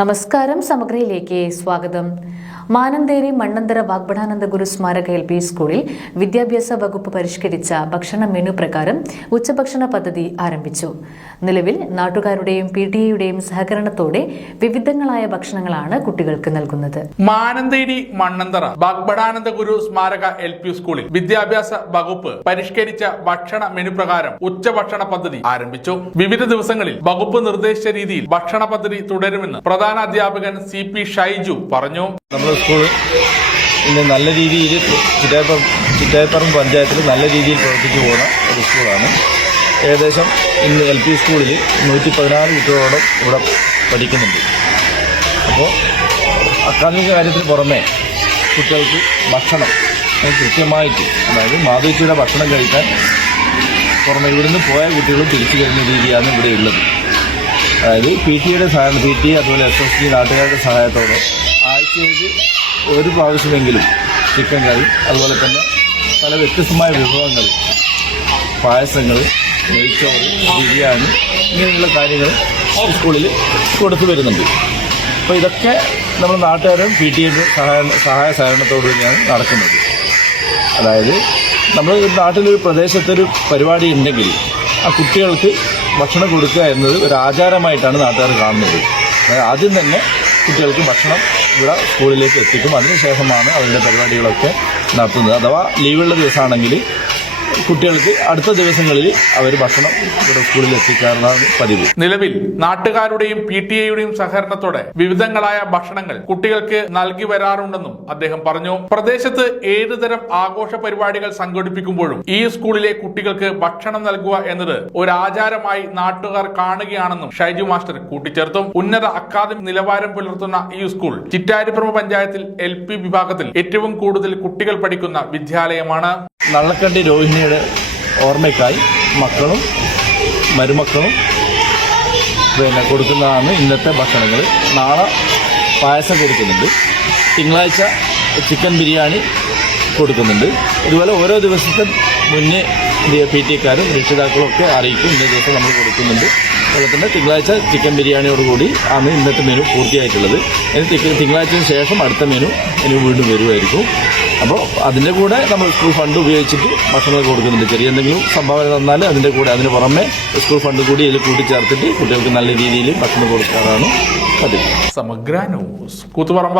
നമസ്കാരം. സമഗ്രയിലേക്ക് സ്വാഗതം. മാനന്തേരി മണ്ണന്തര വാഗ്ഭടാനന്ദ ഗുരു സ്മാരക LP സ്കൂളിൽ വിദ്യാഭ്യാസ വകുപ്പ് പരിഷ്കരിച്ച ഭക്ഷണ മെനു പ്രകാരം ഉച്ചഭക്ഷണ പദ്ധതി ആരംഭിച്ചു. നിലവിൽ നാട്ടുകാരുടെയും PTA സഹകരണത്തോടെ വിവിധങ്ങളായ ഭക്ഷണങ്ങളാണ് കുട്ടികൾക്ക് നൽകുന്നത്. മാനന്തേരി മണ്ണന്തര വാഗ്ഭടാനന്ദ ഗുരു സ്മാരക LP സ്കൂളിൽ വിദ്യാഭ്യാസ വകുപ്പ് പരിഷ്കരിച്ച ഭക്ഷണ മെനു പ്രകാരം ഉച്ചഭക്ഷണ പദ്ധതി ആരംഭിച്ചു. വിവിധ ദിവസങ്ങളിൽ വകുപ്പ് നിർദ്ദേശിച്ച രീതിയിൽ ഭക്ഷണ പദ്ധതി തുടരുമെന്ന് പ്രധാന അധ്യാപകൻ CP ഷൈജു പറഞ്ഞു. നമ്മുടെ സ്കൂൾ ഇന്ന് നല്ല രീതിയിൽ ചിറ്റായപ്പറമ്പ് പഞ്ചായത്തിൽ നല്ല രീതിയിൽ പ്രവർത്തിച്ചു പോകുന്ന ഒരു സ്കൂളാണ്. ഏകദേശം ഇന്ന് LP സ്കൂളിൽ 114 കുട്ടികളോളം ഇവിടെ പഠിക്കുന്നുണ്ട്. അപ്പോൾ അക്കാദമിക കാര്യത്തിന് പുറമെ കുട്ടികൾക്ക് ഭക്ഷണം കൃത്യമായിട്ട്, അതായത് മാതൃശ്രീയുടെ ഭക്ഷണം കഴിക്കാൻ പുറമെ ഇവിടുന്ന് പോയ കുട്ടികൾ തിരിച്ചു വരുന്ന രീതിയാണ് ഇവിടെ ഉള്ളത്. അതായത് PTA സഹായം, PTA അതുപോലെ SSC നാട്ടുകാരുടെ സഹായത്തോടെ ആഴ്ചയിൽ ഒരു പ്രാവശ്യമെങ്കിലും ചിക്കൻ കറി, അതുപോലെ തന്നെ പല വ്യത്യസ്തമായ വിഭവങ്ങൾ, പായസങ്ങൾ, നെയ്ച്ചോറ്, ബിരിയാണി ഇങ്ങനെയുള്ള കാര്യങ്ങൾ സ്കൂളിൽ കൊടുത്തു വരുന്നുണ്ട്. അപ്പോൾ ഇതൊക്കെ നമ്മൾ നാട്ടുകാരും PTA സഹായ സഹകരണത്തോടുകൂടിയാണ് നടക്കുന്നത്. അതായത് നമ്മൾ ഒരു നാട്ടിലൊരു പ്രദേശത്തൊരു പരിപാടി ഉണ്ടെങ്കിൽ ആ കുട്ടികൾക്ക് ഭക്ഷണം കൊടുക്കുക എന്നത് ഒരു ആചാരമായിട്ടാണ് നാട്ടുകാർ കാണുന്നത്. ആദ്യം തന്നെ കുട്ടികൾക്ക് ഭക്ഷണം ഇവിടെ സ്കൂളിലേക്ക് എത്തിക്കും. അതിനുശേഷമാണ് അവരുടെ പരിപാടികളൊക്കെ നടത്തുന്നത്. അഥവാ ലീവുള്ള ദിവസമാണെങ്കിൽ കുട്ടികൾക്ക് അടുത്ത ദിവസങ്ങളിൽ അവർ ഭക്ഷണം ഇവിടെ സ്കൂളിൽ എത്തിക്കാറാണ് പതിവ്. നിലവിൽ നാട്ടുകാരുടെയും PTA സഹകരണത്തോടെ വിവിധങ്ങളായ ഭക്ഷണങ്ങൾ കുട്ടികൾക്ക് നൽകി വരാറുണ്ടെന്നും അദ്ദേഹം പറഞ്ഞു. പ്രദേശത്ത് 7 തരം ആഘോഷ പരിപാടികൾ സംഘടിപ്പിക്കുമ്പോഴും ഈ സ്കൂളിലെ കുട്ടികൾക്ക് ഭക്ഷണം നൽകുക എന്നത് ഒരു ആചാരമായി നാട്ടുകാർ കാണുകയാണെന്നും ഷൈജു മാസ്റ്റർ കൂട്ടിച്ചേർത്തു. ഉന്നത അക്കാദമിക് നിലവാരം പുലർത്തുന്ന ഈ സ്കൂൾ ചിറ്റാരിപ്പറമ്പ് പഞ്ചായത്തിൽ LP വിഭാഗത്തിൽ ഏറ്റവും കൂടുതൽ കുട്ടികൾ പഠിക്കുന്ന വിദ്യാലയമാണ്. നള്ളക്കണ്ടി രോഹിണിയുടെ ഓർമ്മയ്ക്കായി മക്കളും മരുമക്കളും കൊടുക്കുന്നതാണ് ഇന്നത്തെ ഭക്ഷണങ്ങൾ. നാളെ പായസം കൊടുക്കുന്നുണ്ട്, തിങ്കളാഴ്ച ചിക്കൻ ബിരിയാണി കൊടുക്കുന്നുണ്ട്. ഇതുപോലെ ഓരോ ദിവസത്തെ മുന്നേ PTA-ക്കാരും രക്ഷിതാക്കളും ഒക്കെ അറിയിക്കും ഇന്ന ദിവസം നമ്മൾ കൊടുക്കുന്നുണ്ട്. അതുപോലെ തന്നെ തിങ്കളാഴ്ച ചിക്കൻ ബിരിയാണിയോടുകൂടി ആണ് ഇന്നത്തെ മെനു പൂർത്തിയായിട്ടുള്ളത്. തിങ്കളാഴ്ചയ്ക്ക് ശേഷം അടുത്ത മെനു വീണ്ടും വരുമായിരിക്കും. അപ്പോൾ അതിൻ്റെ കൂടെ നമ്മൾ സ്കൂൾ ഫണ്ട് ഉപയോഗിച്ചിട്ട് ഭക്ഷണം കൊടുക്കുന്നുണ്ട്. ചെറിയ എന്തെങ്കിലും സംഭാവന തന്നാൽ അതിൻ്റെ കൂടെ അതിന് പുറമെ സ്കൂൾ ഫണ്ട് കൂടി ഇതിൽ കൂട്ടിച്ചേർത്തിട്ട് കുട്ടികൾക്ക് നല്ല രീതിയിൽ ഭക്ഷണം കൊടുക്കാറാണ് പതിവ്. സമഗ്ര ന്യൂസ് കൂത്തുപറമ്പ.